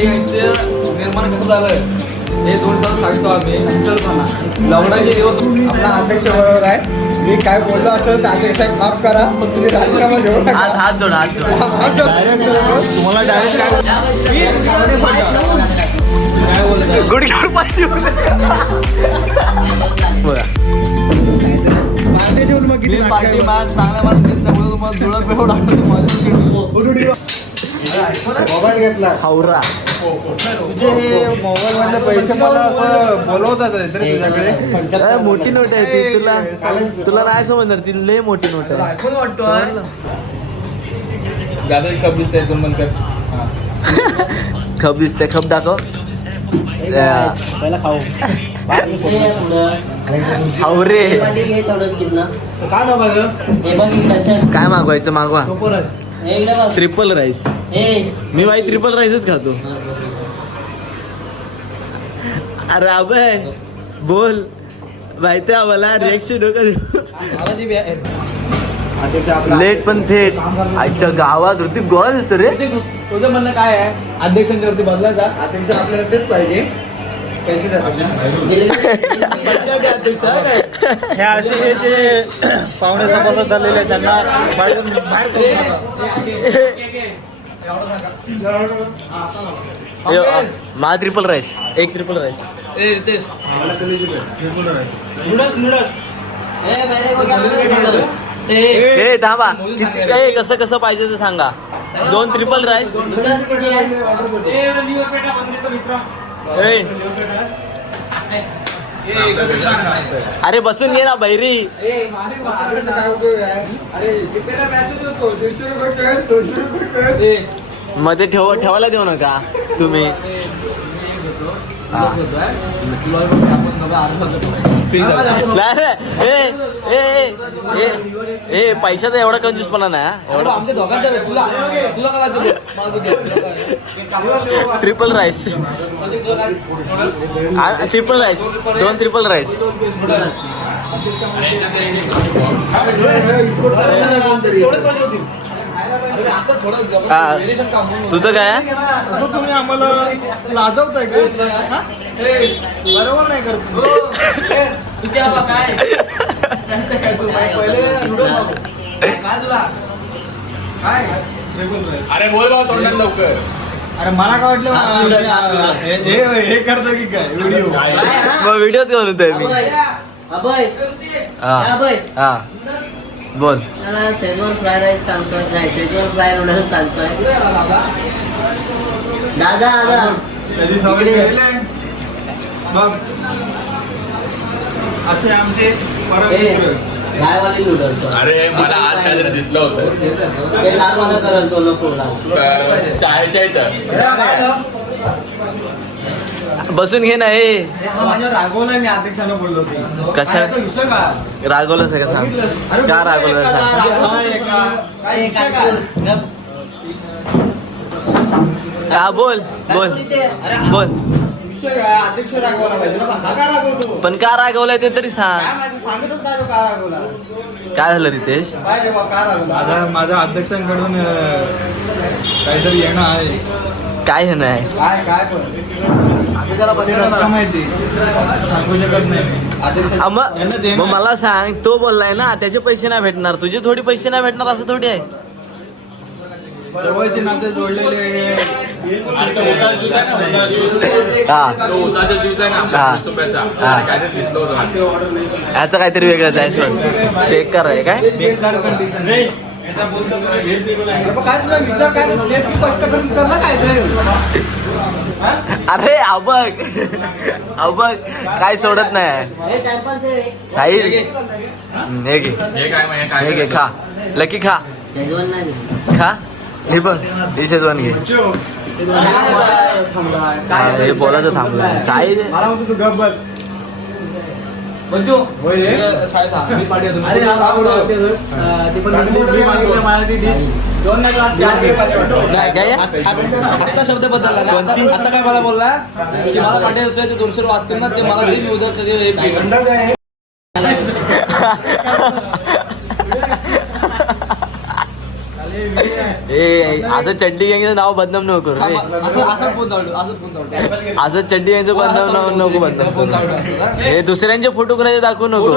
ते यांचं निर्माण कसं झालं हे 2 साल सांगतो आम्ही. लॉकडाऊनचे दिवस आपला अध्यक्ष बरोबर आहे. मी काय बोललो असेल तर अध्यक्ष साहेब माफ करा, पण तुम्ही राजीनामा देऊ नका. हात जोड हात जोड. हात जोड. तुम्हाला डायरेक्ट गुडघ्यावर पाणी बोला. पार्टी जेवून मग किती पार्टी माग चांगल्या मला त्यामुळे तुम्हाला जुळा पेव मोबाईल घेतला. हावरा तुझे हे मोबाईल मधले पैसे मला असं बोलवतात तरी तुझ्याकडे. मोठी नोट आहे ती. तुला नाही समजणार ती लय मोठी नोट आहे. आयफोन वाटतो दादा कप दिसतंय दोन बंद कर. खप दिसते. खप दाखव. पहिला खाऊ. हावरे काय मागायचं? काय मागवायचं मागवा. Triple rice. Me by triple राईसच खातो. अरे अबे बोल माहिती आहे आम्हाला रिएक्शन लेट पण थेट. आजच्या गावात होती गोळा दिसतो रे. तुझं म्हणणं काय आहे अध्यक्षांच्या वरती बदलायचा? अध्यक्ष आपल्याला तेच पाहिजे. पैसे द्या. हे असे हे जे पाहुणे सभासद झालेले आहेत त्यांना बाहेर करू नका. मा ट्रिपल राईस. एक ट्रिपल राईस. ए रितेश ए थांबा. किती काय कसं कसं पाहिजे ते सांगा. 2 ट्रिपल राईस. अरे बसून घे ना बैरी. मध्ये ठेवायला देऊ नका तुम्ही. ए पैशाचा एवढा कंजूसपणा नाही. एवढा आमच्या दोघांचा तुला काय triple rice. Triple rice. 2 triple rice. तुझं काय आहे? असं तुम्ही आम्हाला लाजवताय का? बरोबर नाही करत. अरे बोल बाबा तोंडात लवकर. अरे मला काय वाटलं हे करतो की काय व्हिडिओ. मग व्हिडिओच बनवतोय मी. हा बोल. शेजवान फ्राय राईस सांगतोय. नाही शेजवान फ्राय नूडल्स सांगतोय. दादा त्याची सवय बघ. असे आमचे फ्रायवाली नूडल्स. अरे मला आज काहीतरी दिसलं होतं ते लालवाला करल तो नको चायच्या इथं. बसून घे ना. हे माझ्या रागवलाय मी अध्यक्षाने बोललो होते. कशा रागवलंच का सांग. का रागवलं सांग. हा बोल बोल बोल. अध्यक्ष रागवला पाहिजे ना. हा का रागवतो? पण का रागवलाय ते तरी सांग. काय माझं सांगतच नाही तो का रागवला. काय झालं रितेश? काय रे बा का रागवला? माझ्या अध्यक्षांकडून काहीतरी येणं आहे. काय हे नाही. काय काय पण माहिती सांगू शकत नाही. मग मला सांग. तो बोललाय ना त्याचे पैसे नाही भेटणार. तुझे थोडी पैसे नाही भेटणार असं थोडी आहे. जवळचे नाते जोडलेले. याचं काहीतरी वेगळंच आहे. सोड बेकार आहे काय. बेकार कंडिशन. काय तुझा विचार काय स्पष्ट करून कर ना काय. अरे अबक अबक काय सोडत नाही. साहिल हे घे. हे घे खा. लकी खा. शेजवान नाही खा. हे बघ हे शेजवान घे. हे बोलायचं थांबलं. साहिल मला म्हणतो तू गप बस. बंजू होय रे. मी पाठी येतो. अरे ती पण मराठी डिश 2 नाही 4 काय काय आता शब्द बदलला ना. आता काय मला बोलला की मला पाठी असं ते 200 वाचतील ना ते मला दे. मी उद्या कधी ए असं चड्डी गँगचं नाव बदनाम नको करू रे. असं फोन चालतो असं फोन चालतो असं चड्डी गँगचं बदनाम नको बदनाम फोन करू. चालतो असं हे दुसऱ्यांचे फोटो कुणाचे दाखवू नको.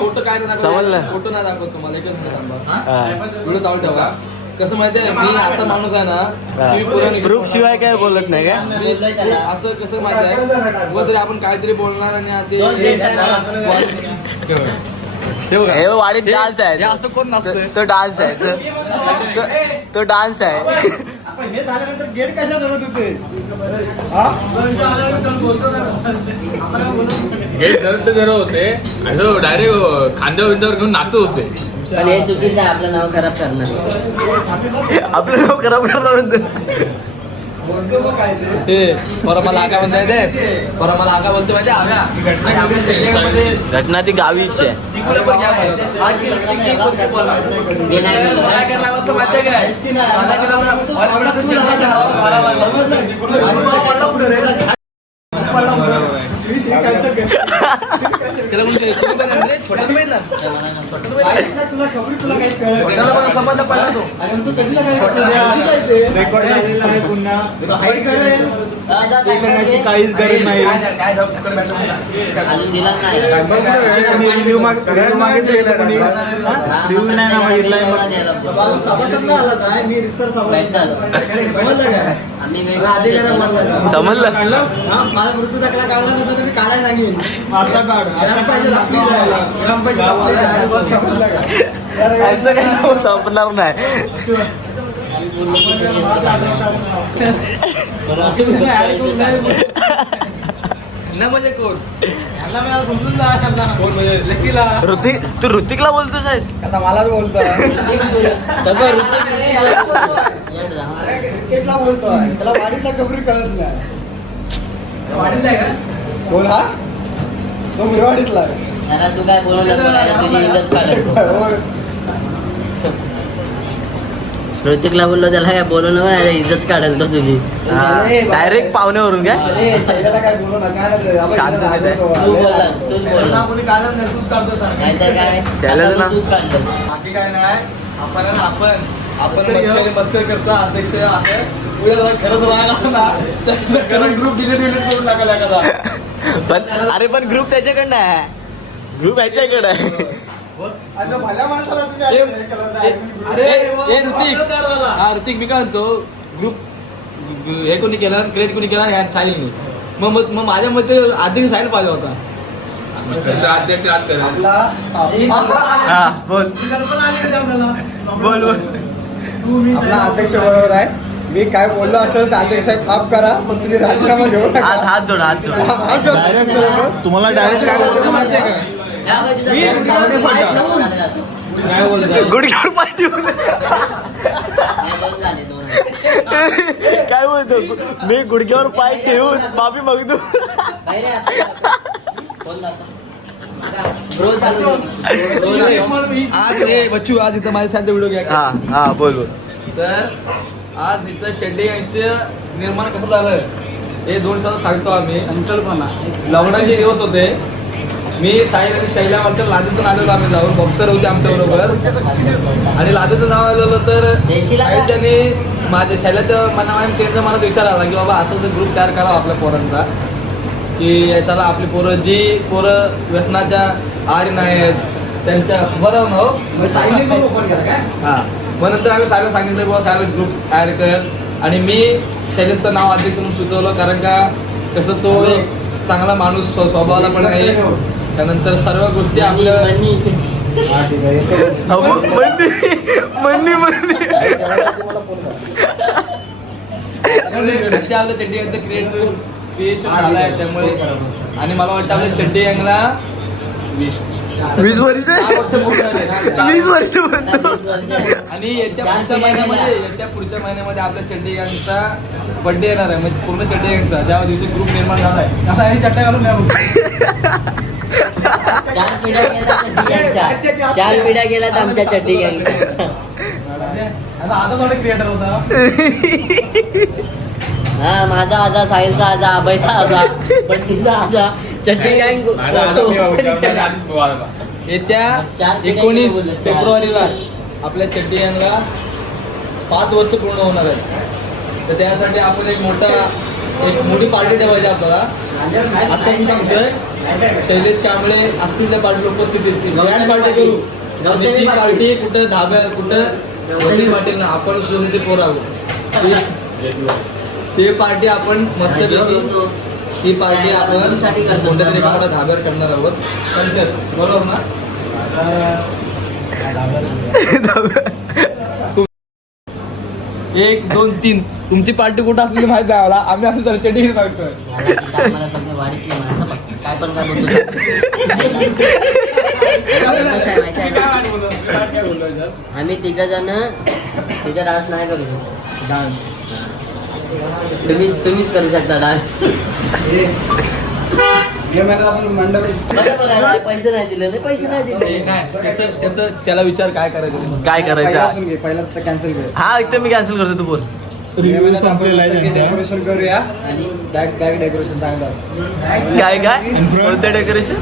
फोटो काय नाही समजलं? फोटो नाही दाखवत तुम्हाला एकच मिनिट थांबा. हा. व्हिडिओ चालू ठेवा. कसं माहितीये मी असा माणूस आहे ना तुम्ही पुरा निघतो. प्रूफ शिवाय काय बोलत नाही का. मी असं कसं माहिती आहे उगाच जरी आपण काहीतरी बोलणार आणि ते हे वाडीत डान्स हे आहे. असं कोण नसतं तो डान्स आहे तो डान्स आहे. हे झाल्यानंतर गेट कशा जोडत होते हे जर होते असं डायरेक्ट खांद्यावर बिंद्यावर घेऊन नाचत होते. पण हे चुकीचं आहे, आपलं नाव खराब करणार. आपलं नाव खराब करणार नंतर. ते बरं मला आगा म्हणताय ते बरं मला आगा बोलतो माहिती आहे आपल्या जिल्ह्यामध्ये घटना ती गावीच आहे. इकडे पण या माहिती आहे. हा की नक्की कोणते बोलला? ते नाही बोललं. मला काय लागलं होतं माहिती आहे काय? मला केलं होतं, मला थोडंसं चिडचिड झालं, मला त्याला म्हणजे तुम्ही पण आहे रे, छोट्यानं माहित ना? छोट्याला पण संबंध पडला तो. रेकॉर्ड झालेला आहे पुन्हा जा, ते करण्याची काहीच गरज नाही. काय जाऊ, तिकडे बॅठलो. अजून दिला नाही. कोणी रिव्ह्यू मागितले तर कोणी रिव्ह्यू नाही ना मागितलाय मग आम्ही समजलं. मला मृत्यू दाखला काढला नसता तर मी काढायला सांगेन. आता काढ असं काही संपणार नाही. ना म्हणजे कोण कोण म्हणजे लकीला ऋतिक तू ऋतिकला बोलतोस आहेस. आता मलाच बोलतो केसला बोलतोय त्याला वाडीतला कबरी कळत नाही. कोण हा तो मिरवाडीतला आहे. तू काय बोलू नको, तुझी इज्जत काढतो. ऋतिकला बोललो त्याला काय बोलू नको, नाही इज्जत काढेल तो तुझी. डायरेक्ट पाहुण्यावरून काय. अरे शैलाला काय बोलू नका ना शांत तू बोललास, तूच बोलला. कोणी काढलं नाही तूच काढतो सांग. नाहीतर काय शैलाचं आता नाव. तूच काढलं. बाकी काय नाही आपण आहे ना, आपण मस्कर करतो अध्यक्ष असं उद्या जरा खरंच राहिला ना तर खरंच ग्रुप डिलीट करून टाकायला एखादा. पण अरे पण ग्रुप त्याच्याकडनं आहे. ग्रुप ह्याच्याकडे आहे. भल्या माणसाला तुम्ही अरे ऋतिक हा ऋतिक मी काय म्हणतो ग्रुप हे कोणी केलं क्रिएट कोणी केलं ह्या साहिलनी मग माझ्या मते अध्यक्ष साहिल पाहिजे होता. कसं अध्यक्ष आज करेल. हा बोल बोल बोल. आपला अध्यक्ष बरोबर आहे. मी काय बोललो असेल तर अध्यक्ष साहेब माफ करा पण तुम्ही राजीनामा घेऊ नका. हात जोड हात जोड. डायरेक्ट तुम्हाला डायरेक्ट काय बोलतो माहितीये का या बाजूला मी जाऊ. ऋतिकला नाही झाले जातो. काय बोलतो गुडघ्यावर पाय ठेवून हे दोन झाले, दोन. काय बोलतो मी गुडघ्यावर पाय ठेवून माफी मागतो. बाहेर आहे आता. कोण जातो? ब्रो चालू आहे. आज रे बच्चू आज इथं माझ्या साहिलचा व्हिडिओ घ्या. हा हा बोल बोल. तर आज इथं चड्डी यांचं निर्माण कसं झालं हे 2 दिवसात सांगतो आम्ही. संकल्पना लॉकडाऊनचे दिवस होते. मी साहिल आणि शैला वाटतं लादेतून आलेलो आम्ही जाऊन बॉक्सर होते आमच्या बरोबर आणि लादेतून जाऊन आलेलो तर साहिल त्याने माझ्या शैलाच्या मनामध्ये त्यांचा मनात विचार आला की बाबा असं जर ग्रुप तयार करावा आपल्या पोरांचा की चला आपली पोरं जी पोरं व्यसनाच्या आहारी नाही आहेत त्यांच्या बरं हो हां मग नंतर आम्ही सायला सांगितलं बाबा सायला ग्रुप ॲड कर आणि मी शैलेशचं नाव अध्यक्ष म्हणून सुचवलं कारण का कसं तो एक चांगला माणूस स्वभावाला पण आहे. त्यानंतर सर्व गोष्टी आपल्या अशी आपलं चड्डी यांचं क्रिएशन झालं आहे त्यामुळे आणि मला वाटतं आपल्या चड्डी यांना 20 वर्ष 4 वर्ष पूर्ण झाले. 20 वर्ष म्हणतो. आणि येत्या पुढच्या महिन्यामध्ये आपल्या चड्डी यांचा बर्थडे येणार आहे म्हणजे पूर्ण चड्डी यांचा ज्या दिवशी ग्रुप निर्माण झाला आहे आता हे चड्ड्या घालून नाही 4 पिढ्या गेल्या चड्डी गँगच्या. 4 पिढ्या गेल्यात आमच्या चड्डी गँगच्या. आता थोडे क्रिएटर होता. हा माझा आजा, साहिलचा आजा, अभयचा आजा, बंटीचा आजा, चड्डी गँग. येत्या 19 फेब्रुवारीला आपल्या चड्डी यांना 5 वर्ष पूर्ण होणार आहे. तर त्यासाठी आपण एक मोठी पार्टी ठेवायची आपल्याला. आता मी सांगतोय शैलेश कांबळे असतील त्या पार्टीला उपस्थित ग्रँड पार्टी करू. आणि ती पार्टी कुठं धाब्या कुठं वडील पाटील ना आपण ते पोर आहोत ते पार्टी आपण मस्त ती पार्टी आपण कोणत्या तरी एका धाब्यावर करणार आहोत. पण सर बरोबर ना? 1 2 3 तुमची पार्टी कुठं असली माहिती आहे मला. आम्ही असं चर्चेटी सांगतोय. आम्हाला सगळे वाडीतले माणसं बघतात. काय पण काय बोलतो आम्ही 3 जण तिचा डान्स नाही करू शकतो. डान्स तुम्हीच करू शकता डान्स. आपण मंडप बरोबर आहे. पैसे नाही दिले पैसे नाही दिले. त्याचं त्याला विचार काय करायचं. काय करायचं पहिला कॅन्सल करू. हा एकदम मी कॅन्सल करतो. तू बोल. डेकोरेशन करूया आणि बॅग डेकोरेशन चांगलं. काय काय कोणतं डेकोरेशन?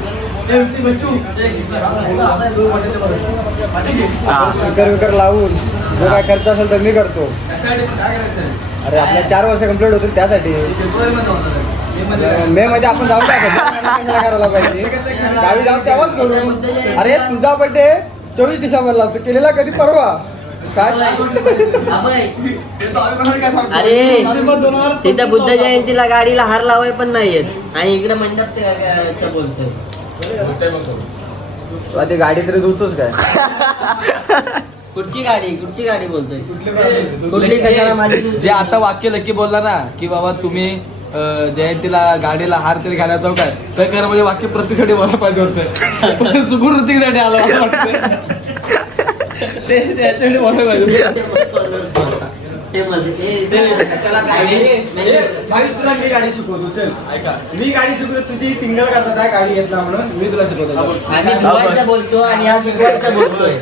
स्पीकर लावून जो काय खर्च असेल तर मी करतो. अरे आपल्या 4 वर्ष कंप्लीट होतील त्यासाठी. मे मध्ये आपण जाऊन काय कशाला करायला पाहिजे. गावी जाऊन तेव्हाच करू. अरे तुझा बर्थडे 24 डिसेंबरला असतो केलेला कधी परवा काय. अरे तिथं बुद्ध जयंतीला गाडीला हार लावाय पण नाही येत आणि इकडे मंडपचं बोलतोय. ते गाडी तरी धुतोच काय. कुठची गाडी बोलतोय. कुठली कशाला माझी जे आता वाक्य लकी बोलला ना की बाबा तुम्ही जयंतीला गाडीला हार तरी घालायला जाऊ काय तर खरं म्हणजे वाक्य प्रतीसाठी बोलायला पाहिजे होतं. पण चुकून प्रतीकसाठी आलं मला वाटतं. ते त्याच्यासाठी बोलायला पाहिजे. तुला मी गाडी शिकवतो. चल मी गाडी शिकवतो. तुझी टिंगल करतात आहे गाडी घेतला म्हणून मी तुला शिकवतो. आम्ही धुवायचा बोलतो आणि हा शिकवायचा बोलतोय.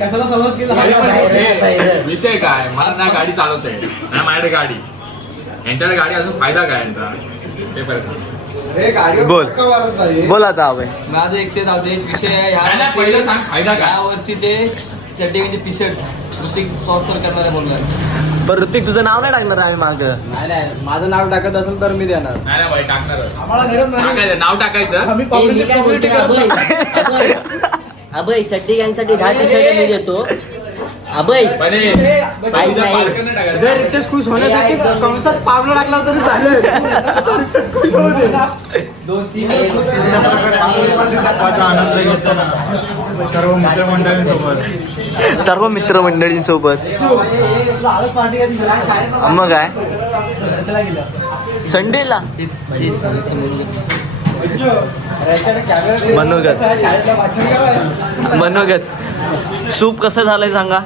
कशाला समज हे विषय काय मला ना गाडी चालवते ना माझ्याकडे गाडी. यांच्याकडे गाडी अजून फायदा काय यांचा ते पाहिजे. बोल आता अभय. माझं एकटे जाऊ दे विषय आहे नाही, नाही, पहिलं सांग फायदा काय. ह्या वर्षी ते चड्डी टी शर्ट ऋतिक स्पॉन्सर करणारे बोलणार. पण ऋतिक तुझं नाव नाही टाकणार आम्ही माग. नाही माझं नाव टाकत असेल तर मी देणार. नाही नाही भाई टाकणार. आम्हाला गरज नाही. टाकायचं नाव टाकायचं. ए, मी काय बोलतोय, अभय चड्डी गँगसाठी 10 टी-शर्ट मी देतो. अभय पण हे ऐक नाही. पालकांना टाकायचं. जर रितेश खुश होण्यासाठी कंसात पावलं टाकला तरी चालेल. रितेश खुश होऊ दे. 2-3 सर्व मित्रमंडळींसोबत. मग काय संडेला मनोगत सूप कसं झालंय सांगा.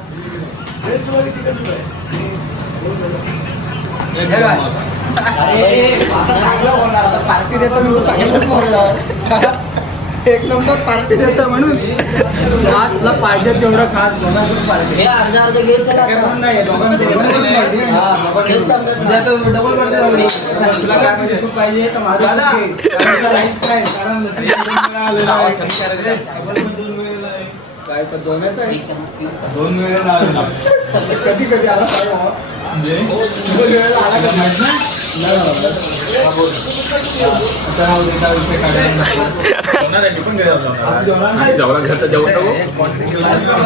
पार्टी देतो मी चांगलंच बोलणार. 1 नंबर पार्टी देतो म्हणून तुला पाहिजे तेवढं खास. पार्टी हे अर्धा घे चला. नाही तुला काय म्हणजे सूप पाहिजे तर माझं दादा. काय तर 2 वेळेला कधी कधी आला जेवणार आहे मी पण जेवण घरचं जेवण नको.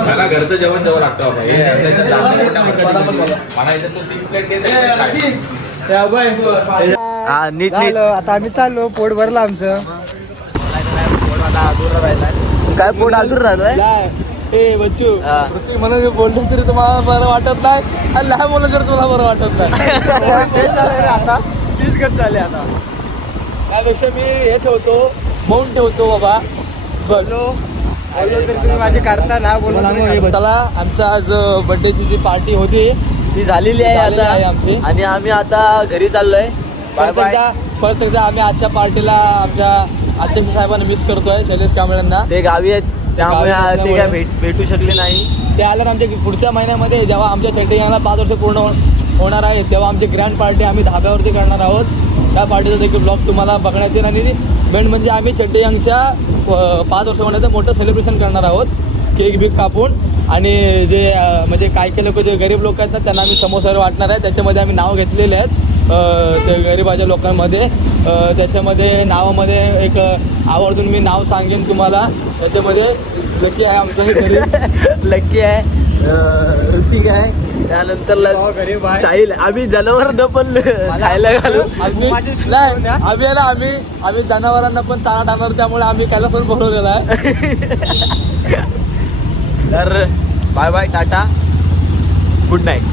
मला घरचं जेवण जेवण लागतं बाबा. मला इथं 3 प्लेट घेते. हा नीट नीट. आता आम्ही चाललो. पोट भरलं आमचं. काय पोट आतूर राहिलोय. ए बच्चू मला मी बोललो तरी तुम्हाला बरं वाटत नाही आणि लहान बोललं तरी तुला बरं वाटत नाही. तेच झालं रे आता. तीच गत झाली आता. त्यापेक्षा मी हे ठेवतो मौन ठेवतो बाबा. बोलो तरी तुम्ही माझी काढता ना बोलू. चला आमचा आज बर्थडेची जी पार्टी होती ती झालेली आहे झालेली आहे आता आमची. आणि आम्ही आता घरी चाललोय. Bye bye. परत एकदा आम्ही आजच्या पार्टीला आमच्या अध्यक्ष साहेबांना मिस करतोय शैलेश कांबळेंना. ते गावी आहेत त्यामुळे ते काय भेटू शकले नाही. ते आल्यावर आमच्या पुढच्या महिन्यामध्ये जेव्हा आमच्या चड्डी गँगला 5 वर्ष पूर्ण होणार आहे तेव्हा आमची ग्रँड पार्टी आम्ही धाब्यावरती करणार आहोत. त्या पार्टीचा देखील ब्लॉग तुम्हाला बघण्यात येईल आणि मेन म्हणजे आम्ही चड्डी गँगच्या 5 वर्ष होण्याचं मोठं सेलिब्रेशन करणार आहोत. केक बिक कापून आणि जे म्हणजे काय काय लोक जे गरीब लोक आहेत ना त्यांना आम्ही समोसा वाटणार आहे. त्याच्यामध्ये आम्ही नाव घेतलेले आहेत ते गरीबाच्या लोकांमध्ये. त्याच्यामध्ये नावामध्ये एक आवर्जून मी नाव सांगेन तुम्हाला. त्याच्यामध्ये लकी आहे आमचं हे गरीब लकी आहे, ऋतिक आहे, त्यानंतर साहिल. आम्ही जनावर न पण खायला घालू. आम्ही जनावरांना पण चारा टाकणार त्यामुळे आम्ही त्याला पण बोलवलेला आहे. तर bye bye, tata, good night.